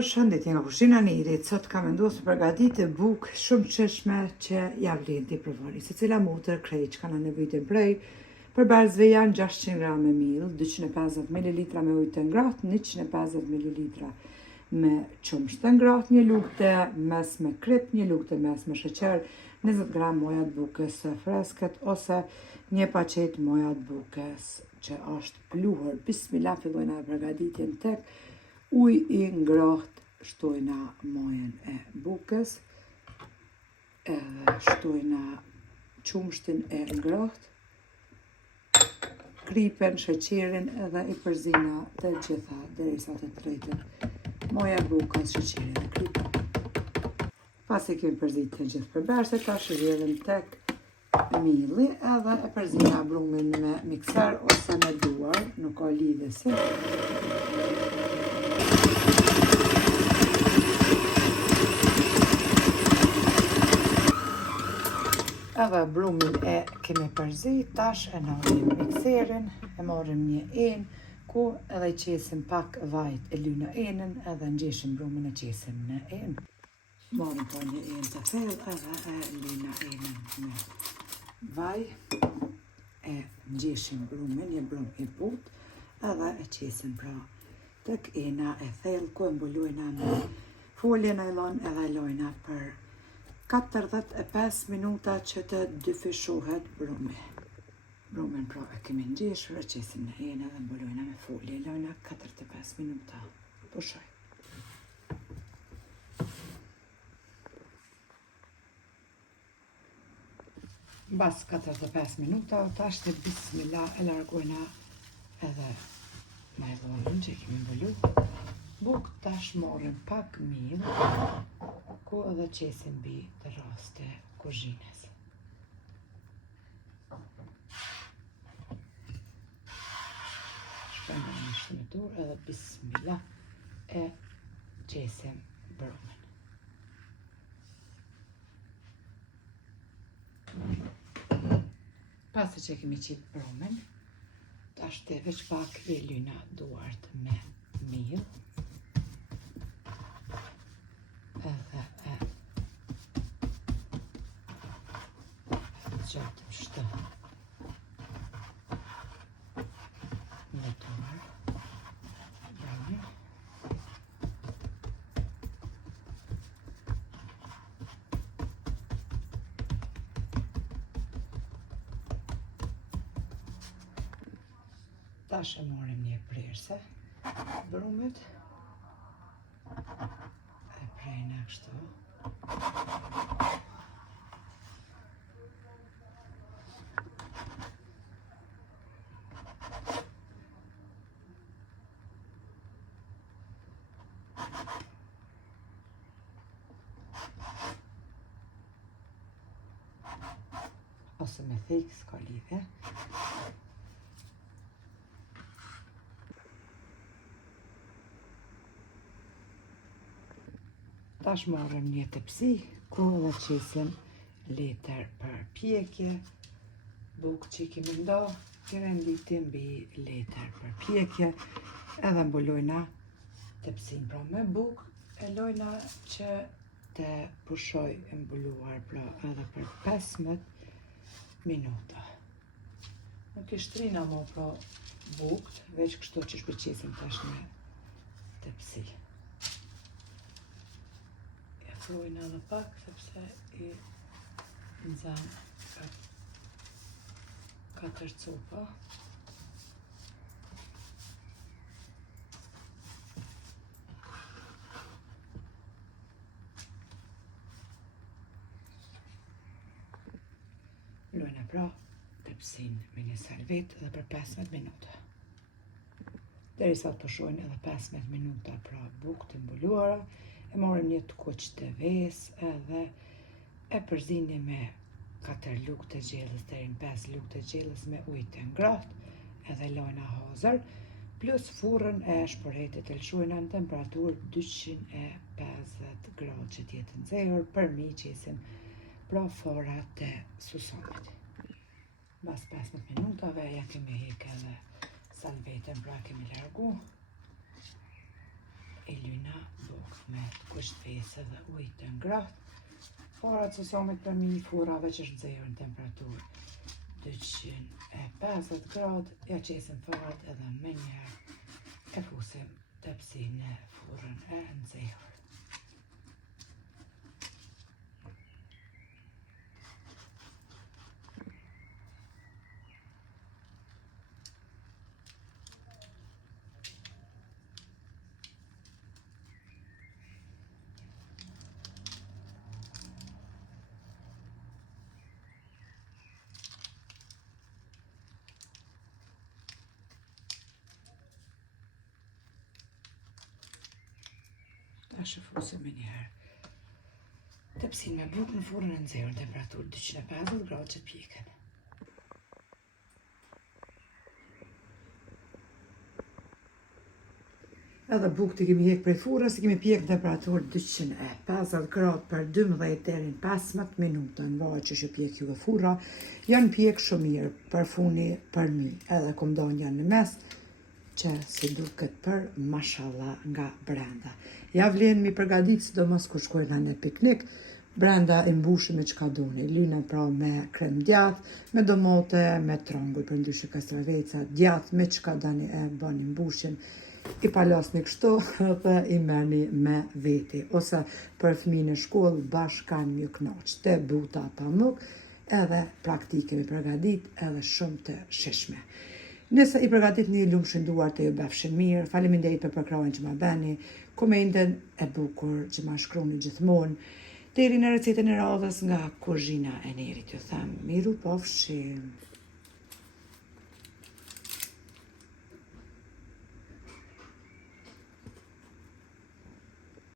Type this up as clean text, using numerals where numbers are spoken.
Shëndetje nga kushina Nirit. Sot kam vendosur të përgatitë bukë shumë çeshme që ja vlen ti provoni. Secila mutër krejt që kanë nevojë prej. Përbarzve janë 600 gram me miell, 250 ml me ujë të ngrohtë, 150 ml me qumësht të ngrohtë, një lugë të mes me krip, një lugë të mes me sheqer, 20 gram moja të bukës së freskët ose një paqet moja të bukës që është pluhur. Bismillah, fillojna përgatitjen tek uj i ngrohtë, shtojna mojen e bukës, edhe shtojna qumshtin e ngrohtë, kripen, sheqerin edhe i përzina të gjitha derisa të tretet moja e bukës, sheqeri dhe kripen. Pasi kemi përzit të gjithë përberse, tash rrjedhim tek mielli edhe e përzina brumin me mikser ose me duar, nuk ka lidhje si. Edhe brumin e kemi përzit, tash e marrim mikserin, e marrim një enë, ku edhe i qesim pak vajt e lyna enën, edhe ngjeshim brumin e qesim në enë. Marrim pa një enë të thellë edhe e lyna enën me vaj, e ngjeshim brumin, një brum i butë, edhe e qesim pra tek ena e thellë, ku e mbulojna me folje nylon edhe lojna për 45 minuta që të dyfishohet brumi. Brumin pra e kemi ngjeshur, e qesim në enë edhe mbulojna me folje, lojna 45 minuta. Pushoj. Mbas 45 minuta, tash të bismillah e largojna edhe nylonën që kemi mbulu. Buk tash marrim pak miell, ku edhe qesim mbi të raste kuzhinës. Shpërndajmë në shëndur edhe bismillah e qesim brumin. Pasi që kemi qitë brumin, tash të veç pak e lyna duart me miell. Edhe e gjatëm shtë në duar brumin. Tash e marrim një prerse brumit, e prejna kështu. Ose me thikë, s'ka lidhje. Tash marrim një tepsi, ku edhe qesim letër për pjekje, bukë që i kemi nda, i renditim mbi letër për pjekje, edhe mbulojna tepsin pra me bukë, e lojna që të pushoj e mbuluar pra edhe për 15 minuta. Nuk i shtrina mo pra bukët, veç kështu që shpëqesim tash në tepsi. Flojna edhe pak, sepse i nxan 4 copa. Lojna pra tepsin me një salvet edhe për 15 minuta. Derisa të pushojnë edhe 15 minuta pra bukë të mbuluara, e marrim një të kuq të ves edhe e përzini me 4 lugë të gjellës deri në 5 lugë të gjellës me ujë të ngrohtë, edhe lojna hazër, plus furrën e shporetit e lshojna në temperaturë 250 gradë që t'jetë nxehur për mi qesim pra fora të susonit. Mbas 15 minutave ja kemi hek edhe salvetën pra kemi largu, e lyna bukë. me kusht fesë dhe ujë të ngrohtë. Para që somit për mi furave që është nxehur në temperaturë 250 gradë, ja qesim fort edhe me njerë e fusim tepsin në furrën e nxehur. Tash e fusim me njëherë tepsin me bukë në furrën e nxehur në temperaturë 250 gradë që t'pjeken. Edhe bukë të kemi hek prej furrës, i kemi pjek në temperaturë 250 gradë për 12 deri në 15 minuta, në varet që shë pjek juve furra. Janë pjek shumë mirë, për funi për mi, edhe kom donë janë në mes, që si duket për mashallah nga brenda. Ja vlen mi përgadit sidomos kur shkojnë në piknik, brenda i mbushim me çka doni, lyna pra me krem djath, me domote, me tronguj, për ndryshe kastraveca, djath, me çka dani e bani mbushin, i palasni kështu dhe i merrni me veti, ose për fëmijën e shkollë bashkë kanë një knoç, te buta pamuk, edhe praktike me përgadit edhe shumë të shishme. Nëse i përgatit një lumshin duar të ju befshin mirë, faleminderit për përkrahen që ma beni, komenten e bukur që ma shkroni gjithmonë, deri në recetën e radhës nga kuzhina e Nerit, ju them, miru pofshim.